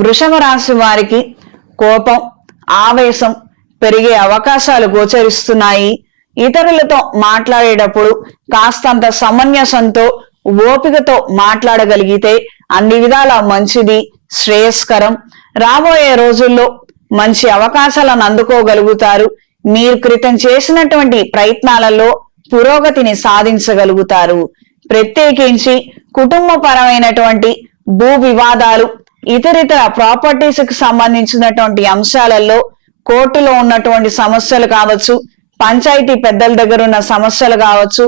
వృషభ రాశి వారికి కోపం, ఆవేశం పెరిగే అవకాశాలు గోచరిస్తున్నాయి. ఇతరులతో మాట్లాడేటప్పుడు కాస్తంత సమన్యాసంతో, ఓపికతో మాట్లాడగలిగితే అన్ని విధాల మంచిది, శ్రేయస్కరం. రాబోయే రోజుల్లో మంచి అవకాశాలను అందుకోగలుగుతారు. మీరు క్రితం చేసినటువంటి ప్రయత్నాలలో పురోగతిని సాధించగలుగుతారు. ప్రత్యేకించి కుటుంబపరమైనటువంటి భూ వివాదాలు, ఇతరితర ప్రాపర్టీస్ కు సంబంధించినటువంటి అంశాలలో కోర్టులో ఉన్నటువంటి సమస్యలు కావచ్చు, పంచాయతీ పెద్దల దగ్గర ఉన్న సమస్యలు కావచ్చు,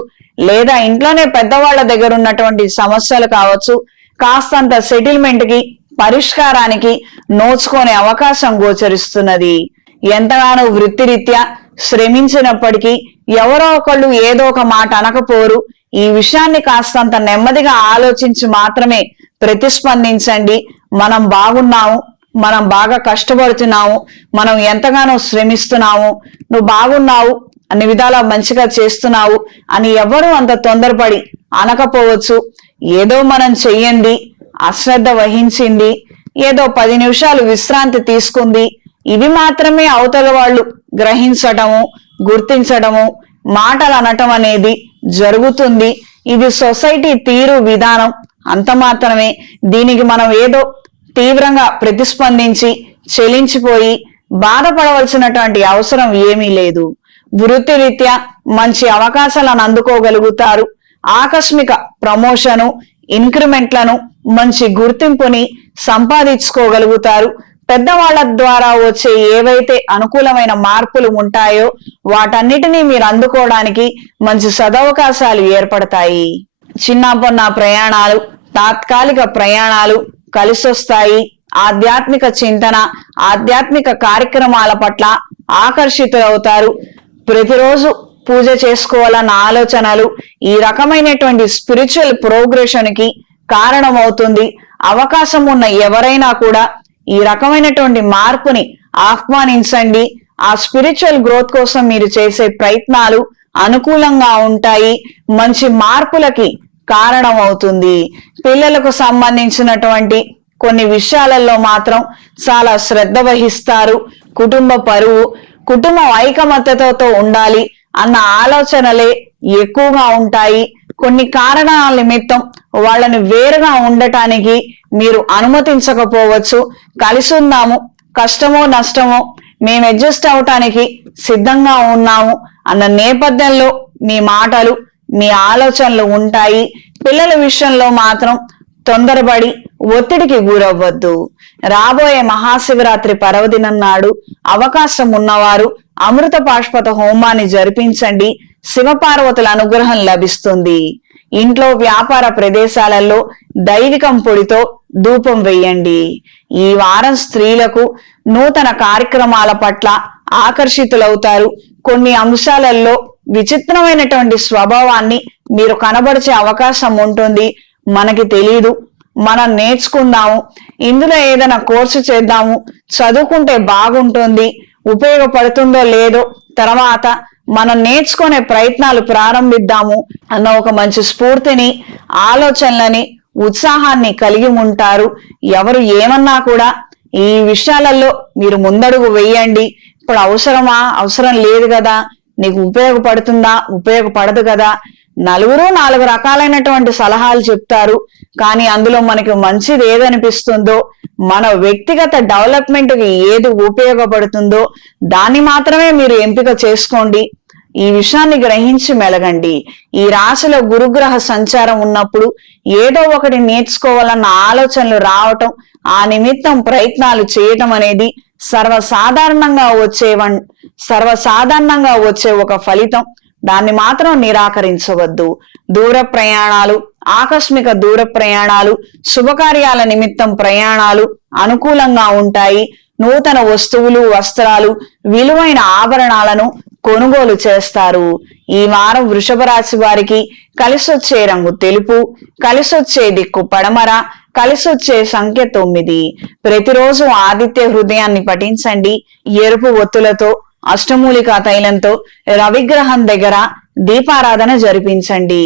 లేదా ఇంట్లోనే పెద్దవాళ్ల దగ్గర ఉన్నటువంటి సమస్యలు కావచ్చు, కాస్తంత సెటిల్మెంట్ కి, పరిష్కారానికి నోచుకునే అవకాశం గోచరిస్తున్నది. ఎంతగానో వృత్తిరీత్యా శ్రమించినప్పటికీ ఎవరో ఒకళ్ళు ఏదో ఒక మాట అనకపోరు. ఈ విషయాన్ని కాస్తంత నెమ్మదిగా ఆలోచించి మాత్రమే ప్రతిస్పందించండి. మనం బాగున్నాము, మనం బాగా కష్టపడుతున్నాము, మనం ఎంతగానో శ్రమిస్తున్నాము, నువ్వు బాగున్నావు, అన్ని విధాలా మంచిగా చేస్తున్నావు అని ఎవరు అంత తొందరపడి అనకపోవచ్చు. ఏదో మనం చెయ్యండి, అశ్రద్ధ వహించింది, ఏదో 10 నిమిషాలు విశ్రాంతి తీసుకుంది, ఇవి మాత్రమే అవతల వాళ్ళు గ్రహించటము, గుర్తించడము, మాటలు అనటం అనేది జరుగుతుంది. ఇది సొసైటీ తీరు విధానం, అంత మాత్రమే. దీనికి మనం ఏదో తీవ్రంగా ప్రతిస్పందించి చెలించిపోయి బాధపడవలసినటువంటి అవసరం ఏమీ లేదు. వృత్తిరీత్యా మంచి అవకాశాలను అందుకోగలుగుతారు. ఆకస్మిక ప్రమోషను, ఇంక్రిమెంట్లను, మంచి గుర్తింపుని సంపాదించుకోగలుగుతారు. పెద్దవాళ్ల ద్వారా వచ్చే ఏవైతే అనుకూలమైన మార్పులు ఉంటాయో వాటన్నిటినీ మీరు అందుకోవడానికి మంచి సదవకాశాలు ఏర్పడతాయి. చిన్న పొన్న ప్రయాణాలు, తాత్కాలిక ప్రయాణాలు కలిసొస్తాయి. ఆధ్యాత్మిక చింతన, ఆధ్యాత్మిక కార్యక్రమాల పట్ల ఆకర్షితులవుతారు. ప్రతిరోజు పూజ చేసుకోవాలన్న ఆలోచనలు ఈ రకమైనటువంటి స్పిరిచువల్ ప్రోగ్రెషన్ కి కారణమవుతుంది. అవకాశం ఉన్న ఎవరైనా కూడా ఈ రకమైనటువంటి మార్పుని ఆహ్వానించండి. ఆ స్పిరిచువల్ గ్రోత్ కోసం మీరు చేసే ప్రయత్నాలు అనుకూలంగా ఉంటాయి, మంచి మార్పులకి కారణమవుతుంది. పిల్లలకు సంబంధించినటువంటి కొన్ని విషయాలలో మాత్రం చాలా శ్రద్ధ వహిస్తారు. కుటుంబ పరువు, కుటుంబం ఐకమత్యతతో ఉండాలి అన్న ఆలోచనలే ఎక్కువగా ఉంటాయి. కొన్ని కారణాల నిమిత్తం వాళ్ళని వేరుగా ఉండటానికి మీరు అనుమతించకపోవచ్చు. కలిసి ఉన్నాము, కష్టమో నష్టమో మేము అడ్జస్ట్ అవటానికి సిద్ధంగా ఉన్నాము అన్న నేపథ్యంలో మీ మాటలు, మీ ఆలోచనలు ఉంటాయి. పిల్లల విషయంలో మాత్రం తొందరపడి ఒత్తిడికి గురవ్వద్దు. రాబోయే మహాశివరాత్రి పర్వదినం నాడు అవకాశం ఉన్నవారు అమృత పాష్పత హోమాన్ని జరిపించండి. శివపార్వతుల అనుగ్రహం లభిస్తుంది. ఇంట్లో, వ్యాపార ప్రదేశాలలో దైవికం పొడితో ధూపం వేయండి. ఈ వారం స్త్రీలకు నూతన కార్యక్రమాల పట్ల ఆకర్షితులవుతారు. కొన్ని అంశాలలో విచిత్రమైనటువంటి స్వభావాన్ని మీరు కనబరిచే అవకాశం ఉంటుంది. మనకి తెలీదు, మనం నేర్చుకుందాము, ఇందులో ఏదైనా కోర్సు చేద్దాము, చదువుకుంటే బాగుంటుంది, ఉపయోగపడుతుందో లేదో తర్వాత మనం నేర్చుకునే ప్రయత్నాలు ప్రారంభిద్దాము అన్న ఒక మంచి స్ఫూర్తిని, ఆలోచనలని, ఉత్సాహాన్ని కలిగి ఉంటారు. ఎవరు ఏమన్నా కూడా ఈ విషయాలలో మీరు ముందడుగు వేయండి. ఇప్పుడు అవసరమా, అవసరం లేదు కదా, నీకు ఉపయోగపడుతుందా, ఉపయోగపడదు కదా. నలుగురు 4 రకాలైనటువంటి సలహాలు చెప్తారు. కానీ అందులో మనకి మంచిది ఏదనిపిస్తుందో, మన వ్యక్తిగత డెవలప్మెంట్ కి ఏది ఉపయోగపడుతుందో దాన్ని మాత్రమే మీరు ఎంపిక చేసుకోండి. ఈ విషయాన్ని గ్రహించి మెలగండి. ఈ రాశిలో గురుగ్రహ సంచారం ఉన్నప్పుడు ఏదో ఒకటి నేర్చుకోవాలన్న ఆలోచనలు రావటం, ఆ నిమిత్తం ప్రయత్నాలు చేయటం అనేది సర్వసాధారణంగా వచ్చే ఒక ఫలితం. దాన్ని మాత్రం నిరాకరించవద్దు. దూర ప్రయాణాలు, ఆకస్మిక దూర ప్రయాణాలు, శుభకార్యాల నిమిత్తం ప్రయాణాలు అనుకూలంగా ఉంటాయి. నూతన వస్తువులు, వస్త్రాలు, విలువైన ఆభరణాలను కొనుగోలు చేస్తారు. ఈ వారం వృషభ రాశి వారికి కలిసొచ్చే రంగు తెలుపు, కలిసొచ్చే దిక్కు పడమర, కలిసొచ్చే సంఖ్య 9. ప్రతిరోజు ఆదిత్య హృదయాన్ని పఠించండి. ఎరుపు ఒత్తులతో, అష్టమూలికా తైలంతో రవిగ్రహం దగ్గర దీపారాధన జరిపించండి.